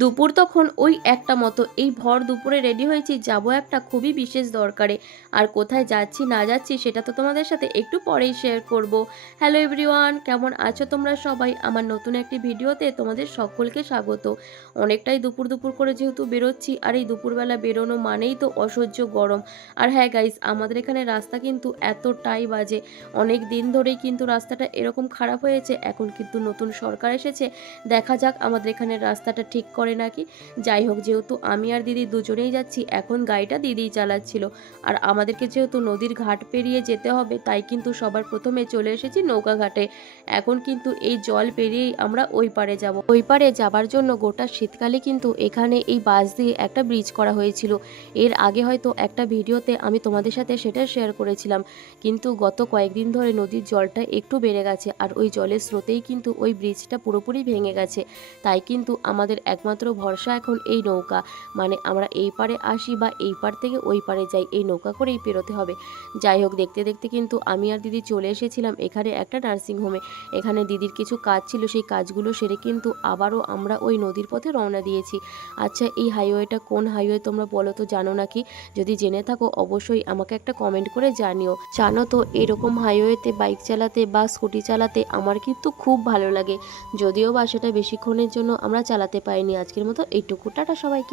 দুপুর তখন ওই একটা মতো। এই ভর দুপুরে রেডি হয়েছি, যাব একটা খুবই বিশেষ দরকারে। আর কোথায় যাচ্ছি না যাচ্ছি সেটা তো তোমাদের সাথে একটু পরেই শেয়ার করব। হ্যালো এভরিওয়ান, কেমন আছো তোমরা সবাই? আমার নতুন একটি ভিডিওতে তোমাদের সকলকে স্বাগত। অনেকটাই দুপুর দুপুর করে যেহেতু বেরোচ্ছি, আর এই দুপুরবেলা বেরোনো মানেই তো অসহ্য গরম। আর হ্যাঁ গাইস, আমাদের এখানে রাস্তা কিন্তু এতটাই বাজে। অনেক দিন ধরেই কিন্তু রাস্তাটা এরকম খারাপ হয়েছে। এখন কিন্তু নতুন সরকার এসেছে, দেখা যাক আমাদের এখানে রাস্তাটা ঠিক করে নাকি। যাই হোক, যেহেতু আমি আর দিদি দুজনেই যাচ্ছি, এখন গাড়িটা দিদিই চালাচ্ছিল। আর আমাদেরকে যেহেতু নদীর ঘাট পেরিয়ে যেতে হবে, তাই কিন্তু সবার প্রথমে চলে এসেছি নৌকা ঘাটে। এখন কিন্তু এই জল পেরিয়েই আমরা ওই পারে যাব। ওই পারে যাবার জন্য গোটা শীতকালে কিন্তু এখানে এই বাঁশ দিয়ে একটা ব্রিজ করা হয়েছিল। এর আগে হয়তো একটা ভিডিওতে আমি তোমাদের সাথে সেটা শেয়ার করেছিলাম, কিন্তু গত কয়েকদিন ধরে নদীর জলটা একটু বেড়ে গেছে, আর ওই জলের স্রোতেই কিন্তু ওই ব্রিজটা পুরোপুরি ভেঙে গেছে। তাই কিন্তু আমাদের একমাত্র ভরসা এখন এই নৌকা, মানে আমরা এই পারে আসি বা এই পার থেকে ওই পারে যাই, এই নৌকা করেই পেরোতে হবে। যাই হোক, দেখতে দেখতে কিন্তু আমি আর দিদি চলে এসেছিলাম এখানে একটা নার্সিংহোমে। এখানে দিদির কিছু কাজ ছিল, সেই কাজগুলো সেরে কিন্তু আবারও আমরা ওই নদীর পথে রওনা দিয়েছি। আচ্ছা, এই হাইওয়েটা কোন হাইওয়ে তোমরা বলো তো, জানো নাকি? যদি জেনে থাকো অবশ্যই আমাকে একটা কমেন্ট করে জানিও। জানো তো, এরকম হাইওয়েতে বাইক চালাতে বা স্কুটি চালাতে আমার কিন্তু খুব ভালো লাগে, যদিও বা সেটা বেশিক্ষণের জন্য আমরা চালাতে পারিনি। আজকের মতো এইটুকু, টাটা সবাইকে।